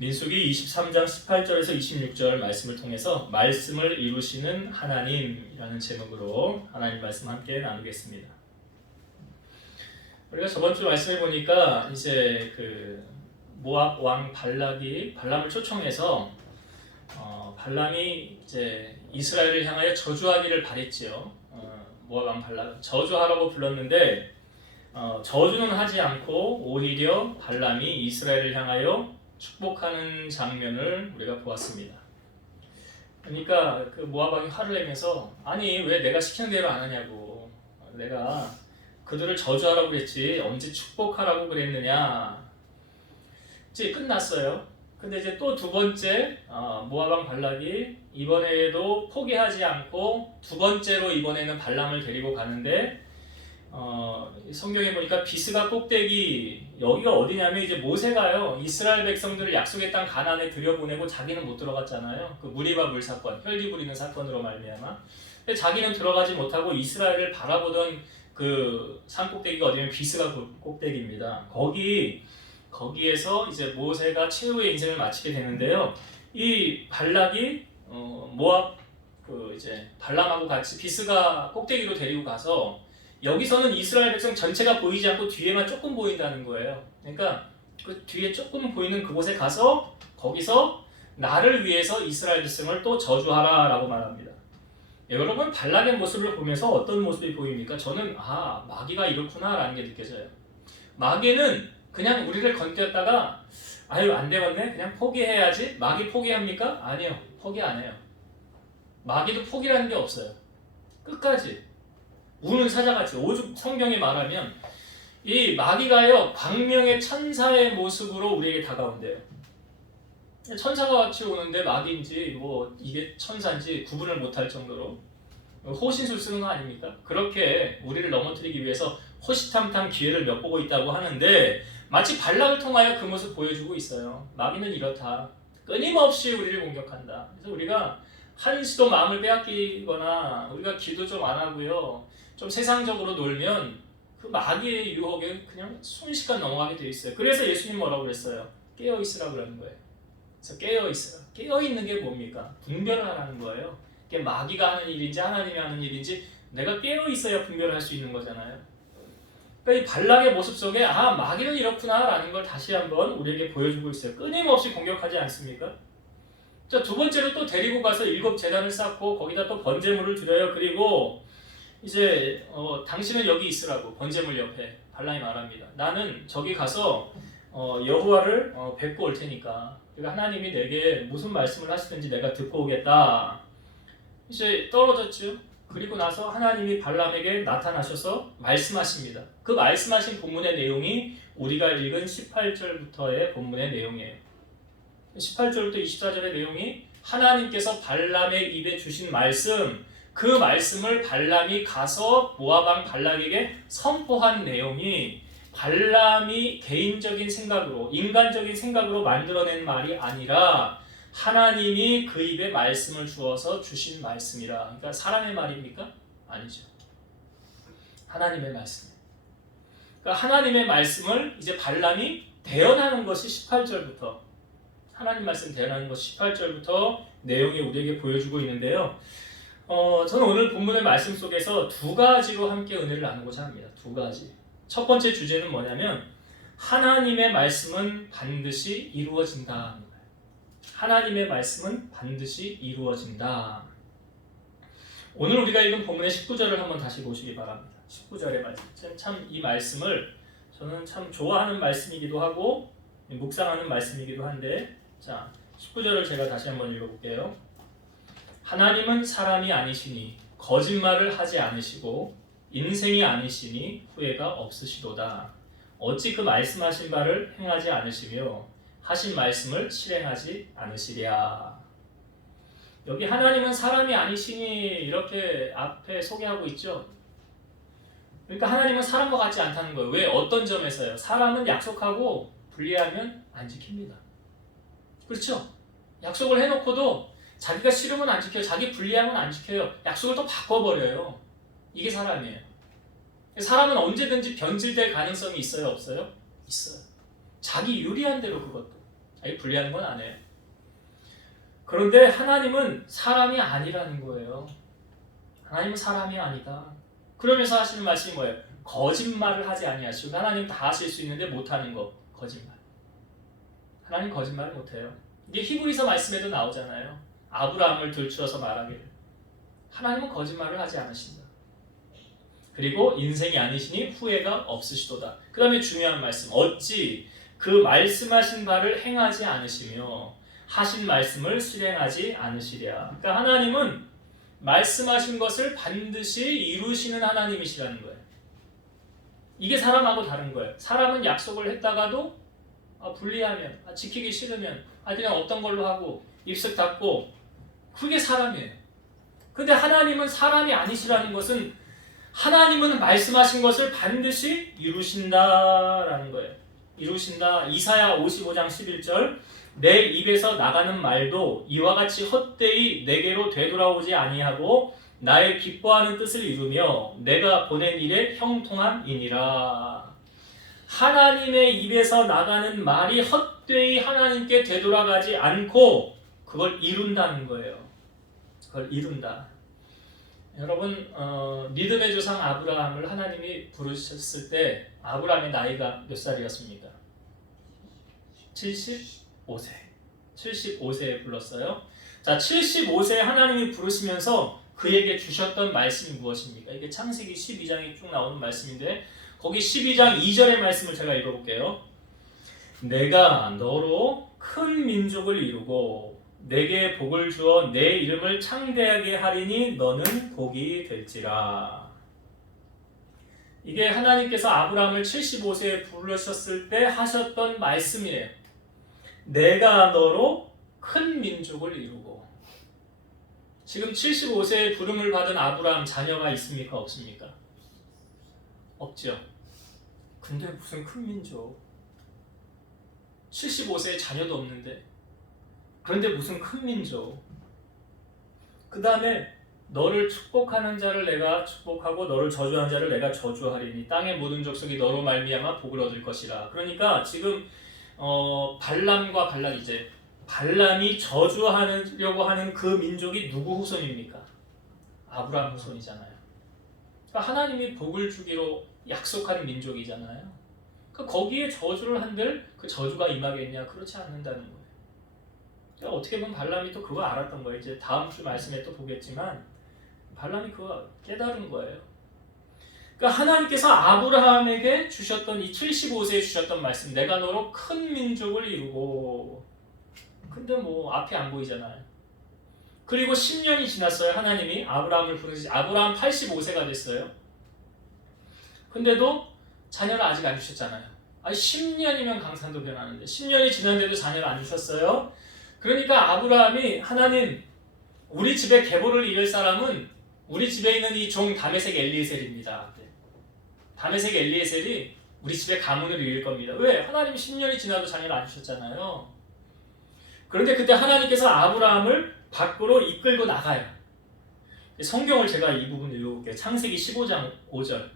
민수기 23장 18절에서 26절 말씀을 통해서 말씀을 이루시는 하나님이라는 제목으로 하나님 말씀 함께 나누겠습니다. 우리가 저번 주 말씀해 보니까 이제 그 모압 왕 발람을 초청해서 발람이 이제 이스라엘을 향하여 저주하기를 바랬지요. 모압 왕 발람 저주하라고 불렀는데 저주는 하지 않고 오히려 발람이 이스라엘을 향하여 축복하는 장면을 우리가 보았습니다. 그러니까 그 모압 왕이 화를 내면서 아니 왜 내가 시키는 대로 안 하냐고, 내가 그들을 저주하라고 그랬지 언제 축복하라고 그랬느냐. 이제 끝났어요. 근데 이제 또 두 번째 모압 왕 발락이 이번에도 포기하지 않고 두 번째로 이번에는 발람을 데리고 가는데 성경에 보니까 비스가 꼭대기, 여기가 어디냐면 이제 모세가요 이스라엘 백성들을 약속의 땅 가나안에 들여보내고 자기는 못 들어갔잖아요. 그 무리바 물 사건, 혈기 부리는 사건으로 말미암아. 근데 자기는 들어가지 못하고 이스라엘을 바라보던 그 산 꼭대기가 어디냐면 비스가 꼭대기입니다. 거기에서 이제 모세가 최후의 인생을 마치게 되는데요. 이 발락이 모압 이제 발람하고 같이 비스가 꼭대기로 데리고 가서 여기서는 이스라엘 백성 전체가 보이지 않고 뒤에만 조금 보인다는 거예요. 그러니까 그 뒤에 조금 보이는 그곳에 가서 거기서 나를 위해서 이스라엘 백성을 또 저주하라라고 말합니다. 여러분 발락의 모습을 보면서 어떤 모습이 보입니까? 저는 마귀가 이렇구나라는 게 느껴져요. 마귀는 그냥 우리를 건드렸다가 아유 안 되겠네 그냥 포기해야지. 마귀 포기합니까? 아니요, 포기 안 해요. 마귀도 포기라는 게 없어요. 끝까지 우는 사자같이, 오죽 성경에 말하면 이 마귀가요 광명의 천사의 모습으로 우리에게 다가온대요. 천사가 같이 오는데 마귀인지 뭐 이게 천사인지 구분을 못할 정도로 호신술 쓰는 거 아닙니까? 그렇게 우리를 넘어뜨리기 위해서 호시탐탐 기회를 엿보고 있다고 하는데 마치 발락을 통하여 그 모습 보여주고 있어요. 마귀는 이렇다. 끊임없이 우리를 공격한다. 그래서 우리가 한시도 마음을 빼앗기거나 우리가 기도 좀 안 하고요 좀 세상적으로 놀면 그 마귀의 유혹에 그냥 순식간 넘어가게 돼 있어요. 그래서 예수님 뭐라고 그랬어요? 깨어 있으라 그러는 거예요. 그래서 깨어 있으라. 깨어 있는 게 뭡니까? 분별을 하라는 거예요. 그게 마귀가 하는 일인지 하나님이 하는 일인지 내가 깨어 있어야 분별을 할 수 있는 거잖아요. 그러니까 이 발락의 모습 속에 마귀는 이렇구나라는 걸 다시 한번 우리에게 보여주고 있어요. 끊임없이 공격하지 않습니까? 자, 두 번째로 또 데리고 가서 7 제단을 쌓고 거기다 또 번제물을 드려요. 그리고 이제 당신은 여기 있으라고, 번제물 옆에 발람이 말합니다. 나는 저기 가서 여호와를 뵙고 올 테니까, 그러니까 하나님이 내게 무슨 말씀을 하시든지 내가 듣고 오겠다. 이제 떨어졌죠. 그리고 나서 하나님이 발람에게 나타나셔서 말씀하십니다. 그 말씀하신 본문의 내용이 우리가 읽은 18절부터의 본문의 내용이에요. 18절부터 24절의 내용이 하나님께서 발람의 입에 주신 말씀, 그 말씀을 발람이 가서 모압 왕 발락에게 선포한 내용이 발람이 개인적인 생각으로, 인간적인 생각으로 만들어낸 말이 아니라 하나님이 그 입에 말씀을 주어서 주신 말씀이라. 그러니까 사람의 말입니까? 아니죠. 하나님의 말씀이에요. 그러니까 하나님의 말씀을 이제 발람이 대언하는 것이 18절부터, 하나님 말씀 대언하는 것이 18절부터 내용이 우리에게 보여주고 있는데요. 저는 오늘 본문의 말씀 속에서 두 가지로 함께 은혜를 나누고자 합니다. 두 가지. 첫 번째 주제는 뭐냐면 하나님의 말씀은 반드시 이루어진다. 하나님의 말씀은 반드시 이루어진다. 오늘 우리가 읽은 본문의 19절을 한번 다시 보시기 바랍니다. 19절의 말씀. 참 이 말씀을 저는 참 좋아하는 말씀이기도 하고 묵상하는 말씀이기도 한데, 자 19절을 제가 다시 한번 읽어볼게요. 하나님은 사람이 아니시니 거짓말을 하지 않으시고 인생이 아니시니 후회가 없으시도다. 어찌 그 말씀하신 바를 행하지 않으시며 하신 말씀을 실행하지 않으시랴. 여기 하나님은 사람이 아니시니 이렇게 앞에 소개하고 있죠. 그러니까 하나님은 사람과 같지 않다는 거예요. 왜? 어떤 점에서요? 사람은 약속하고 불리하면 안 지킵니다. 그렇죠? 약속을 해놓고도 자기가 싫으면 안 지켜요. 자기 불리하면 안 지켜요. 약속을 또 바꿔버려요. 이게 사람이에요. 사람은 언제든지 변질될 가능성이 있어요? 없어요? 있어요. 자기 유리한 대로 그것도. 아니, 분리하는 건 안 해요. 그런데 하나님은 사람이 아니라는 거예요. 하나님은 사람이 아니다. 그러면서 하시는 말씀이 뭐예요? 거짓말을 하지 아니하시고. 하나님 다 하실 수 있는데 못하는 거, 거짓말. 하나님 거짓말을 못해요. 이게 히브리서 말씀에도 나오잖아요. 아브라함을 들추어서 말하기를 하나님은 거짓말을 하지 않으신다. 그리고 인생이 아니시니 후회가 없으시도다. 그 다음에 중요한 말씀, 어찌 그 말씀하신 바를 행하지 않으시며 하신 말씀을 실행하지 않으시랴. 그러니까 하나님은 말씀하신 것을 반드시 이루시는 하나님이시라는 거예요. 이게 사람하고 다른 거예요. 사람은 약속을 했다가도 불리하면, 지키기 싫으면 그냥 없던 걸로 하고 입술 닫고, 그게 사람이에요. 근데 하나님은 사람이 아니시라는 것은 하나님은 말씀하신 것을 반드시 이루신다라는 거예요. 이루신다. 이사야 55장 11절, 내 입에서 나가는 말도 이와 같이 헛되이 내게로 되돌아오지 아니하고 나의 기뻐하는 뜻을 이루며 내가 보낸 일에 형통함이니라. 하나님의 입에서 나가는 말이 헛되이 하나님께 되돌아가지 않고 그걸 이룬다는 거예요. 그걸 이룬다. 여러분, 믿음의 조상 아브라함을 하나님이 부르셨을 때 아브라함의 나이가 몇 살이었습니까? 75세. 75세에 불렀어요. 자, 75세에 하나님이 부르시면서 그에게 주셨던 말씀이 무엇입니까? 이게 창세기 12장에 쭉 나오는 말씀인데, 거기 12장 2절의 말씀을 제가 읽어볼게요. 내가 너로 큰 민족을 이루고 내게 복을 주어 내 이름을 창대하게 하리니 너는 복이 될지라. 이게 하나님께서 아브라함을 75세에 부르셨을 때 하셨던 말씀이에요. 내가 너로 큰 민족을 이루고. 지금 75세에 부름을 받은 아브라함 자녀가 있습니까? 없습니까? 없죠. 근데 무슨 큰 민족? 75세에 자녀도 없는데. 그런데 무슨 큰 민족? 그 다음에 너를 축복하는 자를 내가 축복하고 너를 저주하는 자를 내가 저주하리니 땅의 모든 족속이 너로 말미암아 복을 얻을 것이라. 그러니까 지금 발람과 발락이제, 발람이 저주하려고 하는 그 민족이 누구 후손입니까? 아브라함 후손이잖아요. 그러니까 하나님이 복을 주기로 약속한 민족이잖아요. 그러니까 거기에 저주를 한들 그 저주가 임하겠냐? 그렇지 않는다는 거예요. 그러니까 어떻게 보면 발람이 또 그거 알았던 거예요. 이제 다음 주 말씀에 또 보겠지만 발람이 그거 깨달은 거예요. 그러니까 하나님께서 아브라함에게 주셨던 이 75세에 주셨던 말씀, 내가 너로 큰 민족을 이루고. 근데 뭐 앞이 안 보이잖아요. 그리고 10년이 지났어요. 하나님이 아브라함을 부르시. 아브라함 85세가 됐어요. 근데도 자녀를 아직 안 주셨잖아요. 10년이면 강산도 변하는데 10년이 지났는데도 자녀를 안 주셨어요. 그러니까 아브라함이, 하나님, 우리 집에 계보를 이을 사람은 우리 집에 있는 이 종 다메섹 엘리에셀입니다. 다메섹 엘리에셀이 우리 집에 가문을 이을 겁니다. 왜? 하나님이 10년이 지나도 자녀를 안 주셨잖아요. 그런데 그때 하나님께서 아브라함을 밖으로 이끌고 나가요. 성경을 제가 이 부분 읽어볼게요. 창세기 15장 5절.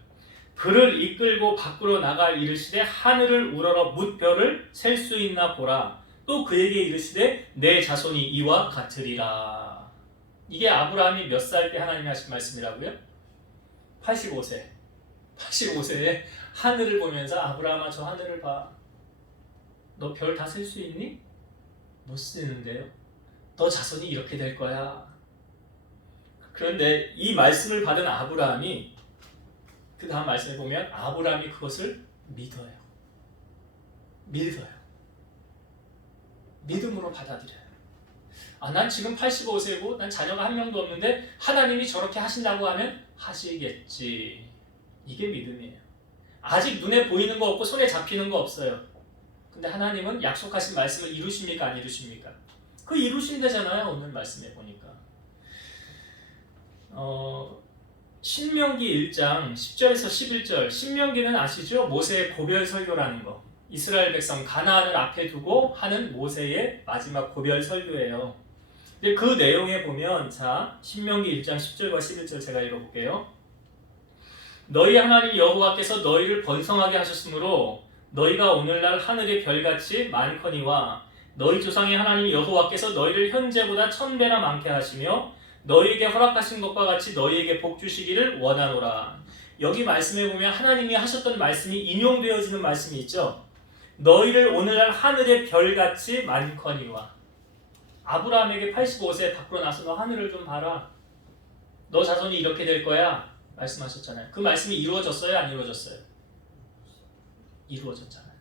그를 이끌고 밖으로 나가 이르시되 하늘을 우러러 뭇별을 셀 수 있나 보라. 또 그에게 이르시되 내 자손이 이와 같으리라. 이게 아브라함이 몇 살 때 하나님이 하신 말씀이라고요? 85세. 85세에 하늘을 보면서 아브라함아, 저 하늘을 봐. 너 별 다 셀 수 있니? 못 쓰는데요. 너 자손이 이렇게 될 거야. 그런데 이 말씀을 받은 아브라함이, 그 다음 말씀에 보면 아브라함이 그것을 믿어요. 믿음으로 받아들여요. 난 지금 85세고 난 자녀가 한 명도 없는데 하나님이 저렇게 하신다고 하면 하시겠지. 이게 믿음이에요. 아직 눈에 보이는 거 없고 손에 잡히는 거 없어요. 근데 하나님은 약속하신 말씀을 이루십니까? 안 이루십니까? 그 이루신다잖아요. 오늘 말씀에 보니까. 신명기 1장 10절에서 11절. 신명기는 아시죠? 모세의 고별 설교라는 거. 이스라엘 백성 가나안을 앞에 두고 하는 모세의 마지막 고별 설교예요. 근데 그 내용에 보면, 자, 신명기 1장 10절과 11절 제가 읽어볼게요. 너희 하나님 여호와께서 너희를 번성하게 하셨으므로 너희가 오늘날 하늘의 별같이 많거니와 너희 조상의 하나님 여호와께서 너희를 현재보다 1000배나 많게 하시며 너희에게 허락하신 것과 같이 너희에게 복 주시기를 원하노라. 여기 말씀에 보면 하나님이 하셨던 말씀이 인용되어지는 말씀이 있죠. 너희를 오늘날 하늘의 별같이 많거니와. 아브라함에게 85세 밖으로 나서 너 하늘을 좀 봐라. 너 자손이 이렇게 될 거야. 말씀하셨잖아요. 그 말씀이 이루어졌어요? 안 이루어졌어요? 이루어졌잖아요.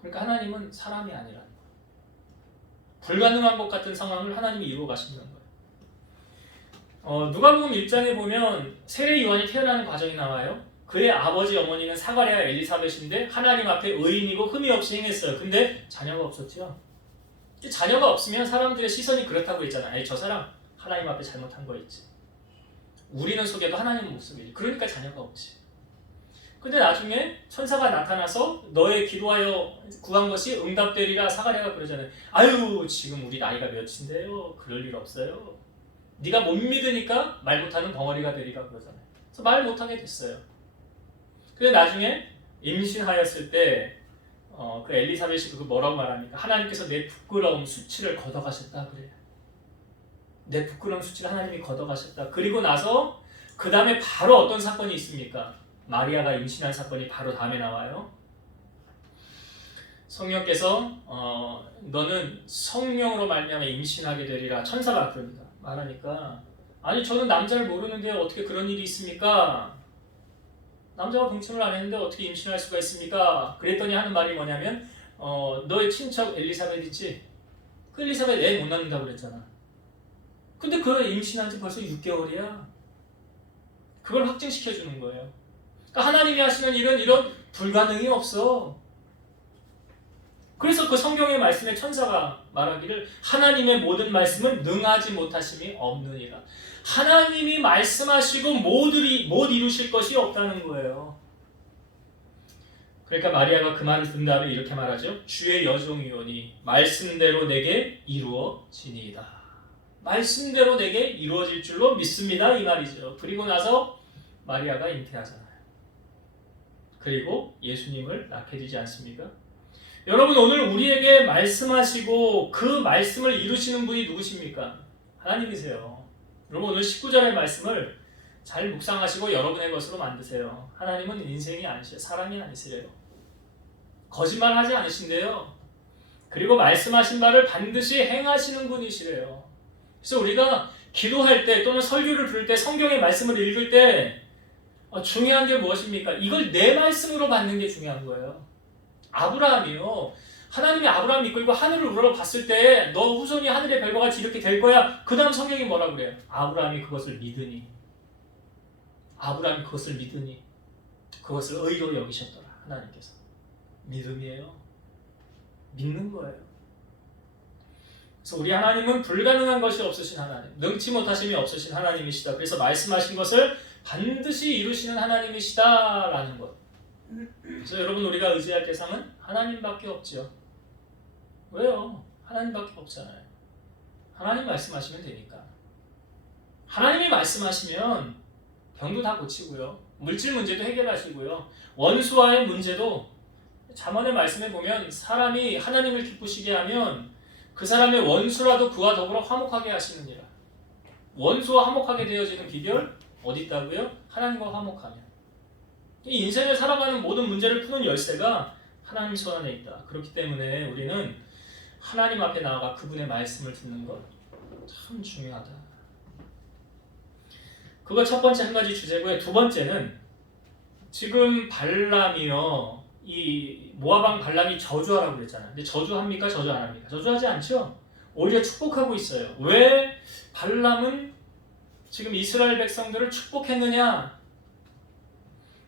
그러니까 하나님은 사람이 아니라는 거예요. 불가능한 것 같은 상황을 하나님이 이루어 가시는 거예요. 누가복음 1장에 보면 세례 요한이 태어나는 과정이 나와요. 그의 아버지 어머니는 사가랴와 엘리사벳인데 하나님 앞에 의인이고 흠이 없이 행했어요. 근데 자녀가 없었죠. 자녀가 없으면 사람들의 시선이 그렇다고 했잖아요. 에이, 저 사람 하나님 앞에 잘못한 거 있지. 우리는 속여도 하나님은 못 속이지. 그러니까 자녀가 없지. 근데 나중에 천사가 나타나서 너의 기도하여 구한 것이 응답되리라. 사가랴가 그러잖아요. 아유, 지금 우리 나이가 몇인데요. 그럴 일 없어요. 네가 못 믿으니까 말 못하는 벙어리가 되리라 그러잖아요. 그래서 말 못하게 됐어요. 근데 나중에 임신하였을 때 그 엘리사벳이 그거 뭐라고 말합니까? 하나님께서 내 부끄러움 수치를 걷어가셨다 그래요. 내 부끄러움 수치를 하나님이 걷어가셨다. 그리고 나서 그 다음에 바로 어떤 사건이 있습니까? 마리아가 임신한 사건이 바로 다음에 나와요. 성령께서 너는 성령으로 말미암아 임신하게 되리라. 천사가 그럽니다. 말하니까 아니 저는 남자를 모르는데 어떻게 그런 일이 있습니까? 남자와 동침을 안 했는데 어떻게 임신할 수가 있습니까? 그랬더니 하는 말이 뭐냐면 너의 친척 엘리사벳 있지? 그 엘리사벳 애 못 낳는다고 그랬잖아. 근데 그 임신한 지 벌써 6개월이야. 그걸 확증시켜 주는 거예요. 그러니까 하나님이 하시는 일은 이런 불가능이 없어. 그래서 그 성경의 말씀에 천사가 말하기를 하나님의 모든 말씀은 능하지 못하심이 없느니라. 하나님이 말씀하시고 못 이루실 것이 없다는 거예요. 그러니까 마리아가 그 말을 듣는 다음에 이렇게 말하죠. 주의 여종이오니 말씀대로 내게 이루어지니이다. 말씀대로 내게 이루어질 줄로 믿습니다. 이 말이죠. 그리고 나서 마리아가 잉태하잖아요. 그리고 예수님을 낳게 되지 않습니까? 여러분, 오늘 우리에게 말씀하시고 그 말씀을 이루시는 분이 누구십니까? 하나님이세요. 여러분, 오늘 19절의 말씀을 잘 묵상하시고 여러분의 것으로 만드세요. 하나님은 인생이 아니시래요. 사람이 아니시래요. 거짓말하지 않으신데요. 그리고 말씀하신 바를 반드시 행하시는 분이시래요. 그래서 우리가 기도할 때 또는 설교를 들을 때 성경의 말씀을 읽을 때 중요한 게 무엇입니까? 이걸 내 말씀으로 받는 게 중요한 거예요. 아브라함이요. 하나님이 아브라함 이끌고 하늘을 우러러봤을 때 너 후손이 하늘의 별과 같이 이렇게 될 거야. 그 다음 성경이 뭐라고 그래요? 아브라함이 그것을 믿으니. 아브라함이 그것을 믿으니. 그것을 의로 여기셨더라. 하나님께서. 믿음이에요. 믿는 거예요. 그래서 우리 하나님은 불가능한 것이 없으신 하나님, 능치 못하심이 없으신 하나님이시다. 그래서 말씀하신 것을 반드시 이루시는 하나님이시다라는 것. 그래서 여러분, 우리가 의지할 대상은 하나님밖에 없지요. 왜요? 하나님밖에 없잖아요. 하나님 말씀하시면 되니까. 하나님이 말씀하시면 병도 다 고치고요. 물질 문제도 해결하시고요. 원수와의 문제도 잠언의 말씀에 보면 사람이 하나님을 기쁘시게 하면 그 사람의 원수라도 그와 더불어 화목하게 하시느니라. 원수와 화목하게 되어지는 비결 어디 있다고요? 하나님과 화목하면. 이 인생을 살아가는 모든 문제를 푸는 열쇠가 하나님 손 안에 있다. 그렇기 때문에 우리는 하나님 앞에 나아가 그분의 말씀을 듣는 것 참 중요하다. 그거 첫 번째 한 가지 주제고요. 두 번째는 지금 발람이요, 이 모압 왕 발람이 저주하라고 그랬잖아요. 근데 저주합니까? 저주 안 합니까? 저주하지 않죠? 오히려 축복하고 있어요. 왜 발람은 지금 이스라엘 백성들을 축복했느냐?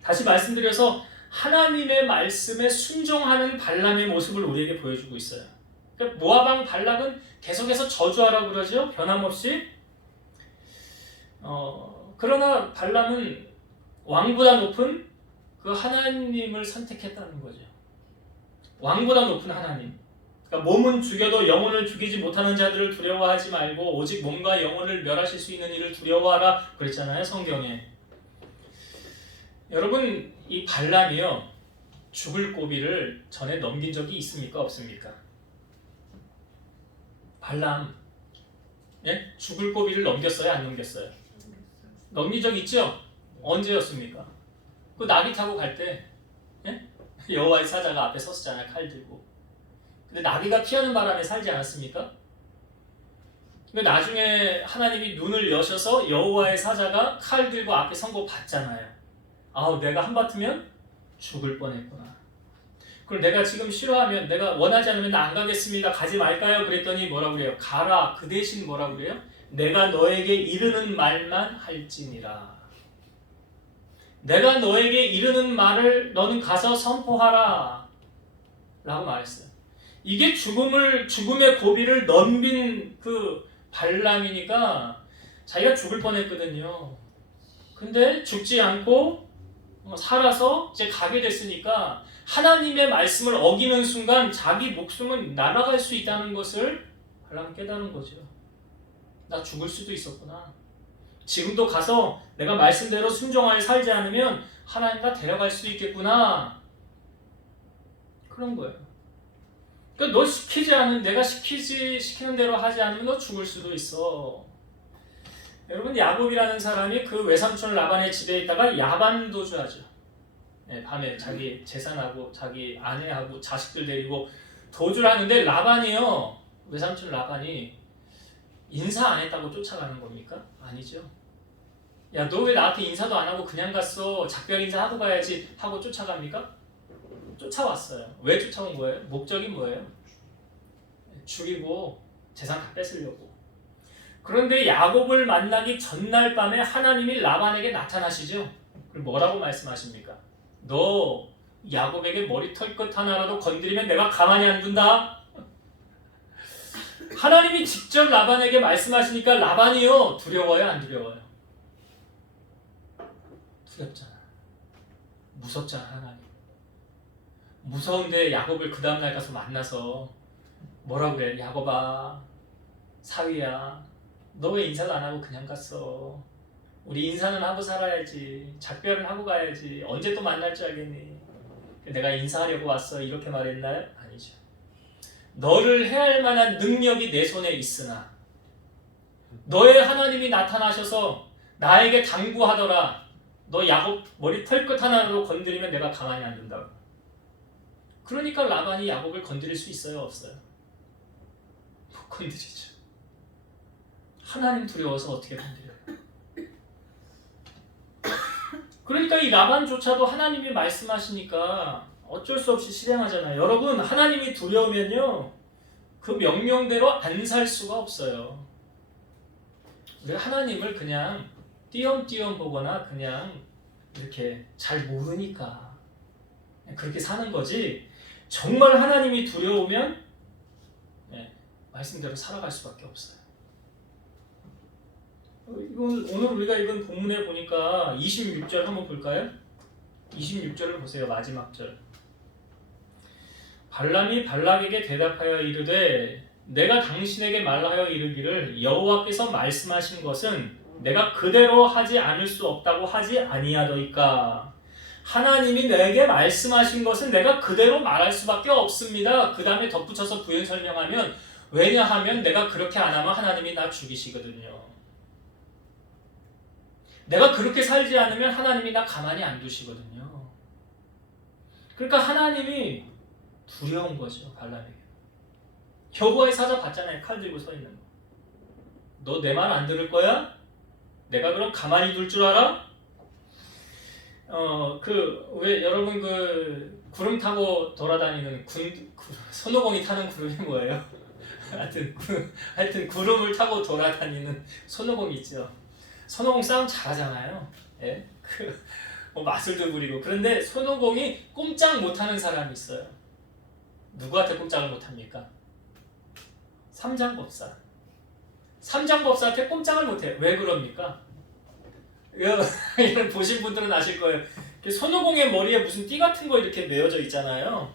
다시 말씀드려서 하나님의 말씀에 순종하는 발람의 모습을 우리에게 보여주고 있어요. 그러니까 모압 왕 발락은 계속해서 저주하라고 그러죠. 변함없이. 그러나 발람은 왕보다 높은 그 하나님을 선택했다는 거죠. 왕보다 높은 하나님. 그러니까 몸은 죽여도 영혼을 죽이지 못하는 자들을 두려워하지 말고 오직 몸과 영혼을 멸하실 수 있는 이를 두려워하라 그랬잖아요, 성경에. 여러분, 이 발람이요, 죽을 고비를 전에 넘긴 적이 있습니까? 없습니까? 발람, 예? 죽을 고비를 넘겼어요, 안 넘겼어요? 넘긴 적 있죠? 언제였습니까? 그 나귀 타고 갈 때, 예? 여호와의 사자가 앞에 섰잖아요, 칼 들고. 근데 나귀가 피하는 바람에 살지 않았습니까? 근데 나중에 하나님이 눈을 여셔서 여호와의 사자가 칼 들고 앞에 선 거 봤잖아요. 아우, 내가 한바트면 죽을 뻔했구나. 그럼 내가 지금 싫어하면, 내가 원하지 않으면 나 안 가겠습니다, 가지 말까요? 그랬더니 뭐라고 그래요? 가라. 그 대신 뭐라고 그래요? 내가 너에게 이르는 말만 할지니라. 내가 너에게 이르는 말을 너는 가서 선포하라 라고 말했어요. 이게 죽음의 고비를 넘긴 그 발람이니까 자기가 죽을 뻔했거든요. 근데 죽지 않고 살아서 이제 가게 됐으니까 하나님의 말씀을 어기는 순간 자기 목숨은 날아갈 수 있다는 것을 발람은 깨달은 거죠. 나 죽을 수도 있었구나. 지금도 가서 내가 말씀대로 순종하여 살지 않으면 하나님 나 데려갈 수도 있겠구나. 그런 거예요. 그러니까 너 시키지 않은, 내가 시키는 대로 하지 않으면 너 죽을 수도 있어. 여러분, 야곱이라는 사람이 그 외삼촌 라반의 집에 있다가 야반도주하죠. 네, 밤에 자기 재산하고 자기 아내하고 자식들 데리고 도주를 하는데 라반이요, 외삼촌 라반이 인사 안 했다고 쫓아가는 겁니까? 아니죠. 야, 너 왜 나한테 인사도 안 하고 그냥 갔어? 작별 인사하고 가야지 하고 쫓아갑니까? 쫓아왔어요. 왜 쫓아온 거예요? 목적이 뭐예요? 죽이고 재산 다 뺏으려고. 그런데 야곱을 만나기 전날 밤에 하나님이 라반에게 나타나시죠. 그리고 뭐라고 말씀하십니까? 너 야곱에게 머리털 끝 하나라도 건드리면 내가 가만히 안 둔다. 하나님이 직접 라반에게 말씀하시니까 라반이요, 두려워요, 안 두려워요? 두렵잖아. 무섭잖아, 하나님. 무서운데 야곱을 그 다음날 가서 만나서 뭐라고 그래? 야곱아, 사위야, 너 왜 인사도 안 하고 그냥 갔어? 우리 인사는 하고 살아야지. 작별은 하고 가야지. 언제 또 만날 줄 알겠니? 내가 인사하려고 왔어, 이렇게 말했나요? 아니죠. 너를 해할 만한 능력이 내 손에 있으나 너의 하나님이 나타나셔서 나에게 당부하더라. 너 야곱 머리 털끝 하나로 건드리면 내가 가만히 안 둔다고. 그러니까 라반이 야곱을 건드릴 수 있어요, 없어요? 못 건드리죠. 하나님 두려워서 어떻게 건드려요? 그러니까 이 라반조차도 하나님이 말씀하시니까 어쩔 수 없이 실행하잖아요. 여러분, 하나님이 두려우면요, 그 명령대로 안 살 수가 없어요. 우리가 하나님을 그냥 띄엄띄엄 보거나 그냥 이렇게 잘 모르니까 그렇게 사는 거지, 정말 하나님이 두려우면 말씀대로 살아갈 수밖에 없어요. 오늘 우리가 읽은 본문에 보니까 26절 한번 볼까요? 26절을 보세요. 마지막 절. 발람이 발락에게 대답하여 이르되 내가 당신에게 말하여 이르기를 여호와께서 말씀하신 것은 내가 그대로 하지 않을 수 없다고 하지 아니하더이까. 하나님이 내게 말씀하신 것은 내가 그대로 말할 수밖에 없습니다. 그 다음에 덧붙여서 부연 설명하면, 왜냐하면 내가 그렇게 안 하면 하나님이 나 죽이시거든요. 내가 그렇게 살지 않으면 하나님이 나 가만히 안 두시거든요. 그러니까 하나님이 두려운 거죠, 발람에게. 여호와의 사자 봤잖아요, 칼 들고 서 있는 거. 너 내 말 안 들을 거야? 내가 그럼 가만히 둘 줄 알아? 왜 여러분 구름 타고 돌아다니는 손오공이 타는 구름이 뭐예요? 하여튼 구름을 타고 돌아다니는 손오공 있죠. 손오공 싸움 잘하잖아요. 예? 마술도 부리고. 그런데 손오공이 꼼짝 못하는 사람이 있어요. 누구한테 꼼짝을 못합니까? 삼장법사. 삼장법사한테 꼼짝을 못해요. 왜 그럽니까? 이런 보신 분들은 아실 거예요. 손오공의 머리에 무슨 띠 같은 거 이렇게 메어져 있잖아요.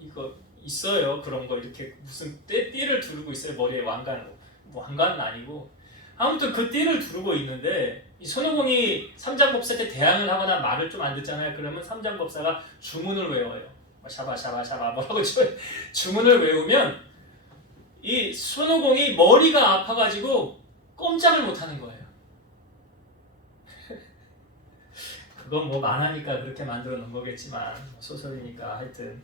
이거 있어요. 그런 거 이렇게 무슨 띠를 두르고 있어요. 머리에 왕관은 아니고. 아무튼 그 띠를 두르고 있는데, 이 손오공이 삼장법사한테 대항을 하거나 말을 좀 안 듣잖아요. 그러면 삼장법사가 주문을 외워요. 샤바샤바샤바 뭐라고 주문을 외우면 이 손오공이 머리가 아파가지고 꼼짝을 못하는 거예요. 그건 뭐 만화니까 그렇게 만들어 놓은 거겠지만 소설이니까 하여튼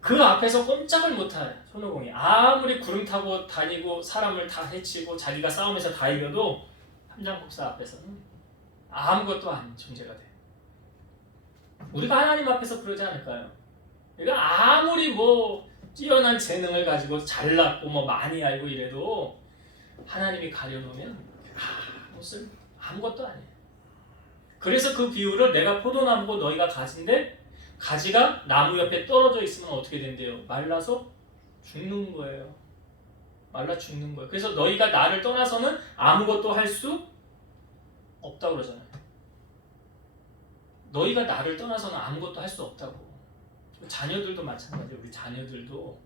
그 앞에서 꼼짝을 못해요. 손오공이 아무리 구름 타고 다니고 사람을 다 해치고 자기가 싸우면서 다 이겨도 함장법사 앞에서는 아무것도 아닌 존재가 돼요. 우리가 하나님 앞에서 그러지 않을까요? 우리가 아무리 뭐 뛰어난 재능을 가지고 잘났고 뭐 많이 알고 이래도 하나님이 가려놓으면 아무것도 아니에요. 그래서 그 비유를 내가 포도나무고 너희가 가지인데 가지가 나무 옆에 떨어져 있으면 어떻게 된대요? 말라서 죽는 거예요. 말라 죽는 거예요. 그래서 너희가 나를 떠나서는 아무것도 할 수 없다고 그러잖아요. 너희가 나를 떠나서는 아무것도 할 수 없다고. 자녀들도 마찬가지예요. 우리 자녀들도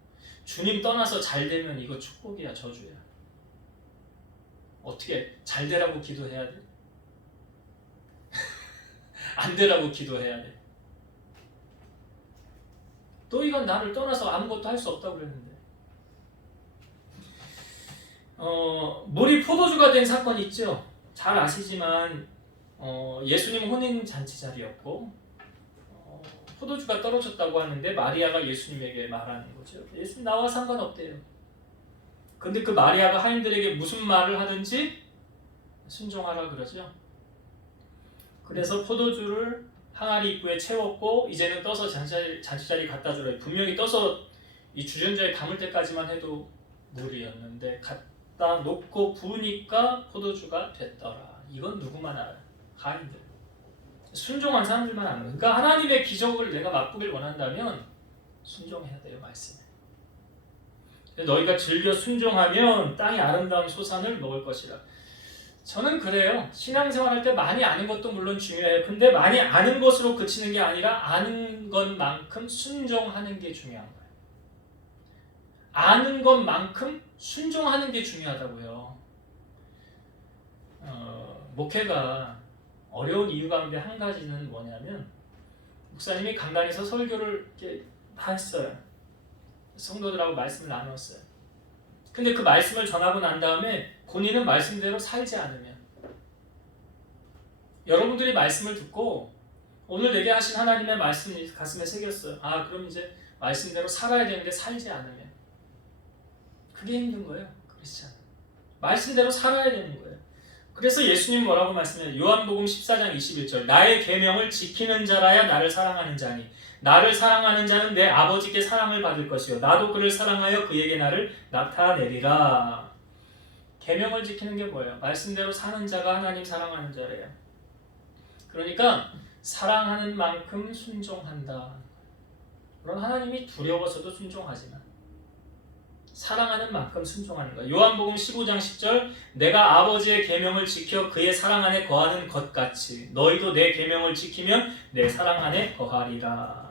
주님 떠나서 잘 되면 이거 축복이야, 저주야. 어떻게 잘 되라고 기도해야 돼? 안 되라고 기도해야 돼. 너희가 나를 떠나서 아무것도 할 수 없다고 그랬는데 물이 포도주가 된 사건이 있죠. 잘 아시지만 예수님 혼인잔치 자리였고 포도주가 떨어졌다고 하는데 마리아가 예수님에게 말하는 거죠. 예수님 나와 상관없대요. 근데 그 마리아가 하인들에게 무슨 말을 하든지 순종하라 그러죠. 그래서 포도주를 항아리 입구에 채웠고 이제는 떠서 잔치자리 갖다 주라. 분명히 떠서 이 주전자에 담을 때까지만 해도 물이었는데 갖다 놓고 부으니까 포도주가 됐더라. 이건 누구만 알아요? 하인들. 순종한 사람들만 아는 거예요. 그러니까 하나님의 기적을 내가 맛보길 원한다면 순종해야 돼요. 말씀에. 너희가 즐겨 순종하면 땅의 아름다운 소산을 먹을 것이라. 저는 그래요. 신앙생활 할 때 많이 아는 것도 물론 중요해요. 근데 많이 아는 것으로 그치는 게 아니라 아는 것만큼 순종하는 게 중요한 거예요. 아는 것만큼 순종하는 게 중요하다고요. 목회가 어려운 이유 가운데 한 가지는 뭐냐면 목사님이 강단에서 설교를 이렇게 다 했어요. 성도들하고 말씀을 나눴어요. 근데 그 말씀을 전하고 난 다음에 본인은 말씀대로 살지 않으면 여러분들이 말씀을 듣고 오늘 내게 하신 하나님의 말씀이 가슴에 새겼어요. 그럼 이제 말씀대로 살아야 되는데 살지 않으면 그게 힘든 거예요. 크리스찬. 말씀대로 살아야 되는 거예요. 그래서 예수님 뭐라고 말씀해요? 요한복음 14장 21절 나의 계명을 지키는 자라야 나를 사랑하는 자니 나를 사랑하는 자는 내 아버지께 사랑을 받을 것이요 나도 그를 사랑하여 그에게 나를 나타내리라. 계명을 지키는 게 뭐예요? 말씀대로 사는 자가 하나님 사랑하는 자래요. 그러니까 사랑하는 만큼 순종한다. 그럼 하나님이 두려워서도 순종하지만 사랑하는 만큼 순종하는 거예요. 요한복음 15장 10절 내가 아버지의 계명을 지켜 그의 사랑 안에 거하는 것 같이 너희도 내 계명을 지키면 내 사랑 안에 거하리라.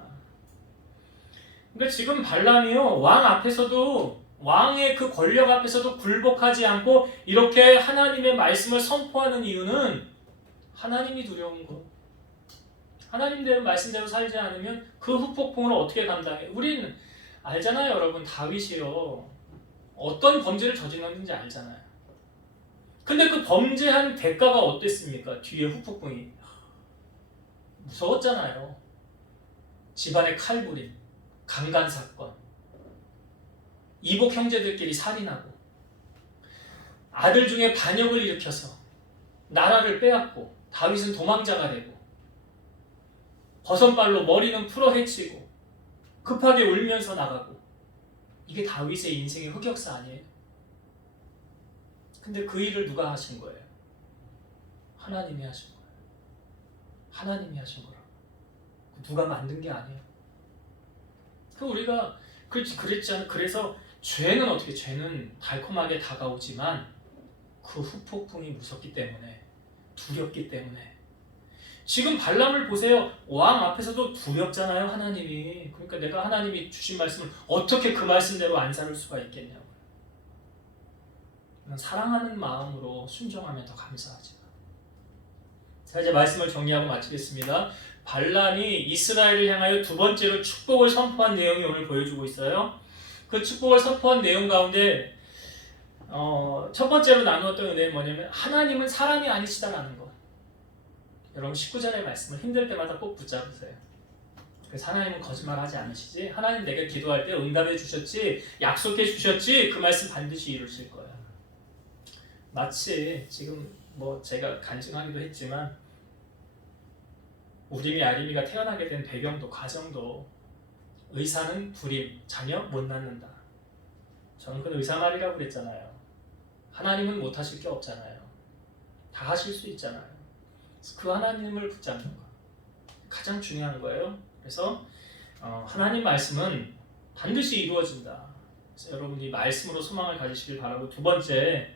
그러니까 지금 발람이요 왕 앞에서도 왕의 그 권력 앞에서도 굴복하지 않고 이렇게 하나님의 말씀을 선포하는 이유는 하나님이 두려운 거. 하나님대로 말씀대로 살지 않으면 그 후폭풍을 어떻게 감당해? 우리는 알잖아요, 여러분. 다윗이요 어떤 범죄를 저질렀는지 알잖아요. 근데 그 범죄한 대가가 어땠습니까? 뒤에 후폭풍이 무서웠잖아요. 집안에 칼부림, 강간사건, 이복 형제들끼리 살인하고 아들 중에 반역을 일으켜서 나라를 빼앗고 다윗은 도망자가 되고 버선발로 머리는 풀어 헤치고 급하게 울면서 나가고 이게 다윗의 인생의 흑역사 아니에요? 근데 그 일을 누가 하신 거예요? 하나님이 하신 거예요. 하나님이 하신 거라고. 누가 만든 게 아니에요. 우리가 그랬잖아요. 그래서 죄는 어떻게? 죄는 달콤하게 다가오지만 그 후폭풍이 무섭기 때문에 두렵기 때문에 지금 발람을 보세요. 왕 앞에서도 두렵잖아요. 하나님이. 그러니까 내가 하나님이 주신 말씀을 어떻게 그 말씀대로 안 살을 수가 있겠냐고요. 사랑하는 마음으로 순종하면 더 감사하죠. 자, 이제 말씀을 정리하고 마치겠습니다. 발람이 이스라엘을 향하여 두 번째로 축복을 선포한 내용이 오늘 보여주고 있어요. 그 축복을 선포한 내용 가운데 첫 번째로 나누었던 은혜는 뭐냐면 하나님은 사람이 아니시다라는 것. 여러분 19절의 말씀을 힘들 때마다 꼭 붙잡으세요. 그래서 하나님은 거짓말하지 않으시지, 하나님 내가 기도할 때 응답해 주셨지, 약속해 주셨지, 그 말씀 반드시 이루실 거야. 마치 지금 뭐 제가 간증하기도 했지만 우림이 아림이가 태어나게 된 배경도 과정도 의사는 불임, 자녀 못 낳는다. 저는 그 의사 말이라고 그랬잖아요. 하나님은 못하실 게 없잖아요. 다 하실 수 있잖아요. 그 하나님을 붙잡는 거 가장 중요한 거예요. 그래서 하나님 말씀은 반드시 이루어진다. 그래서 여러분이 말씀으로 소망을 가지시길 바라고, 두 번째,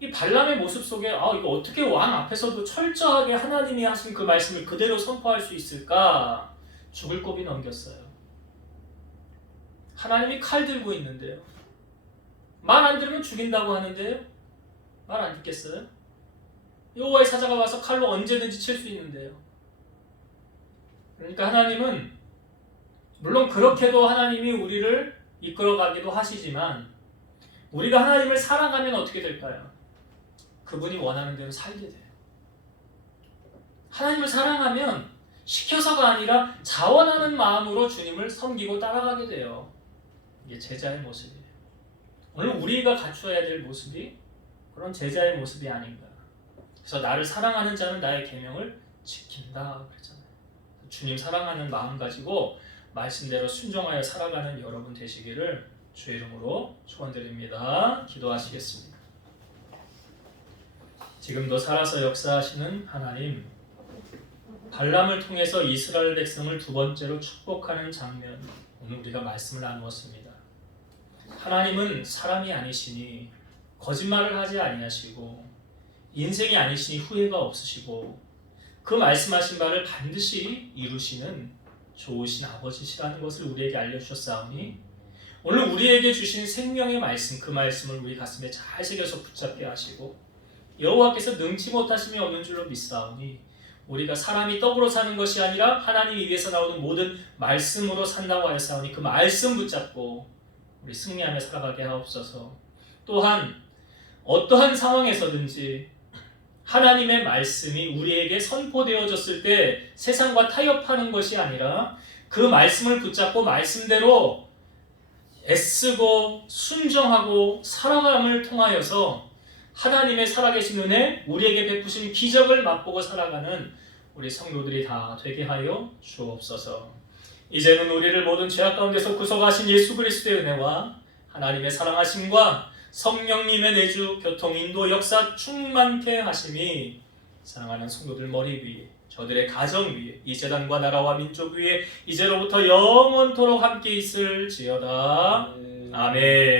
이 발람의 모습 속에 이거 어떻게 왕 앞에서도 철저하게 하나님이 하신 그 말씀을 그대로 선포할 수 있을까? 죽을 고비 넘겼어요. 하나님이 칼 들고 있는데요. 말 안 들으면 죽인다고 하는데요. 말 안 듣겠어요? 여호와의 사자가 와서 칼로 언제든지 칠 수 있는데요. 그러니까 하나님은 물론 그렇게도 하나님이 우리를 이끌어가기도 하시지만 우리가 하나님을 사랑하면 어떻게 될까요? 그분이 원하는 대로 살게 돼요. 하나님을 사랑하면 시켜서가 아니라 자원하는 마음으로 주님을 섬기고 따라가게 돼요. 이게 제자의 모습이에요. 오늘 우리가 갖추어야 될 모습이 그런 제자의 모습이 아닌가. 그래서 나를 사랑하는 자는 나의 계명을 지킨다 그랬잖아요. 주님 사랑하는 마음 가지고 말씀대로 순종하여 살아가는 여러분 되시기를 주의 이름으로 축원드립니다. 기도하시겠습니다. 지금도 살아서 역사하시는 하나님, 발람을 통해서 이스라엘 백성을 두 번째로 축복하는 장면, 오늘 우리가 말씀을 나누었습니다. 하나님은 사람이 아니시니 거짓말을 하지 아니하시고 인생이 아니시니 후회가 없으시고 그 말씀하신 바를 반드시 이루시는 좋으신 아버지시라는 것을 우리에게 알려주셨사오니 오늘 우리에게 주신 생명의 말씀, 그 말씀을 우리 가슴에 잘 새겨서 붙잡게 하시고 여호와께서 능치 못하심이 없는 줄로 믿사오니 우리가 사람이 떡으로 사는 것이 아니라 하나님 입에서 나오는 모든 말씀으로 산다고 하였사오니 그 말씀 붙잡고 우리 승리하며 살아가게 하옵소서. 또한 어떠한 상황에서든지 하나님의 말씀이 우리에게 선포되어졌을 때 세상과 타협하는 것이 아니라 그 말씀을 붙잡고 말씀대로 애쓰고 순종하고 살아감을 통하여서 하나님의 살아계신 은혜, 우리에게 베푸신 기적을 맛보고 살아가는 우리 성도들이 다 되게 하여 주옵소서. 이제는 우리를 모든 죄악 가운데서 구속하신 예수 그리스도의 은혜와 하나님의 사랑하심과 성령님의 내주, 교통, 인도, 역사 충만케 하심이 사랑하는 성도들 머리 위에, 저들의 가정 위에, 이 재단과 나라와 민족 위에 이제로부터 영원토록 함께 있을지어다. 아멘.